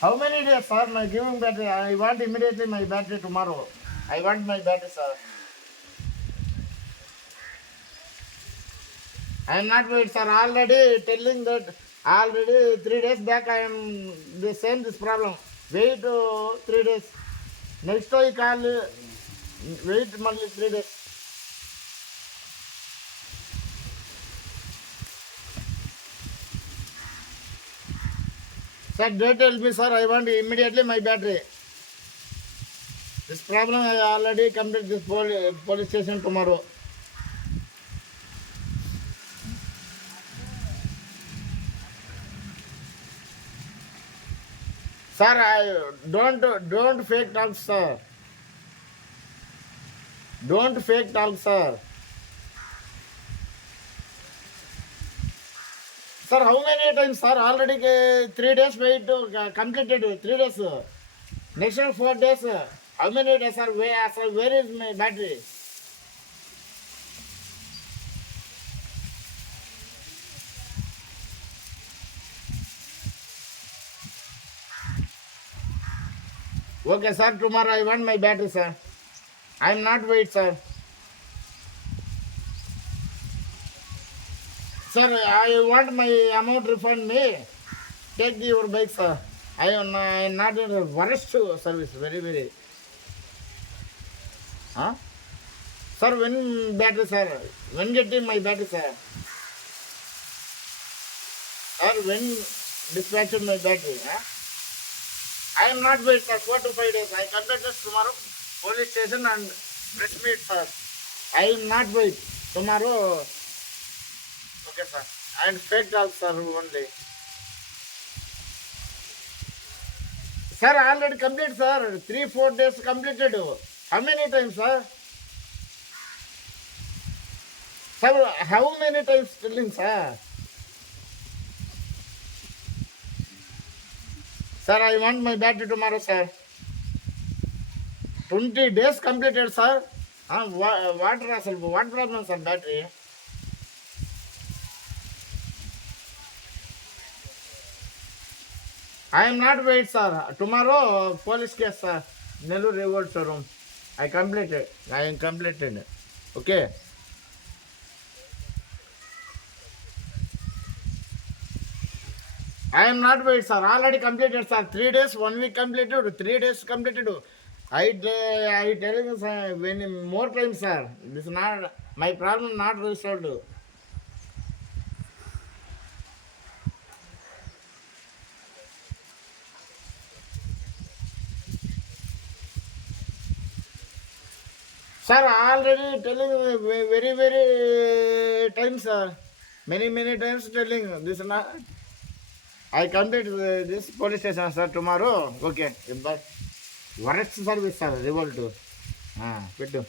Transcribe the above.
How many days, sir? My giving battery. I want immediately my battery tomorrow. I want my battery, sir. I am not wait, sir. Already telling that already 3 days back I am the same this problem. Wait 3 days. Next week call wait monthly 3 days. Sir, they tell me, sir, I want immediately my battery. This problem I already come to this police station tomorrow. Sir, I don't fake talk, sir. Don't fake talk, sir. Sir, how many times, sir? Already 3 days wait to completed 3 days. Next one 4 days. How many days, sir? Where is my battery? Okay, sir. Tomorrow I want my battery, sir. I am not wait, sir. Sir, I want my amount refund me. Take your bike, sir. I am not in the worst service. Very. Huh? Sir, when battery, sir? When getting my battery, sir? Sir, when dispatching my battery? Huh? I am not wait, sir. 4 to 5 days. I complete this tomorrow. Police station and press meet, sir. I am not wait. Tomorrow. Okay, sir. And fake talk, sir, only. Sir, already complete, sir. 3-4 days completed. How many times, sir? Sir, how many times telling, sir? Sir, I want my battery tomorrow, sir. 20 days completed, sir. What problem, sir, battery? I am not wait, sir. Tomorrow, police case, sir. Nelu revolt room. I completed. I am completed. Okay. I am not wait, sir. Already completed, sir. 3 days, 1 week completed, 3 days completed. I tell you, sir, when more time, sir. This is not my problem. Not resolved. Sir, already telling very times, sir. Many times telling this is not. I complete this police station, sir, tomorrow. Okay, bye. Worst service, sir, revolt. పెట్టు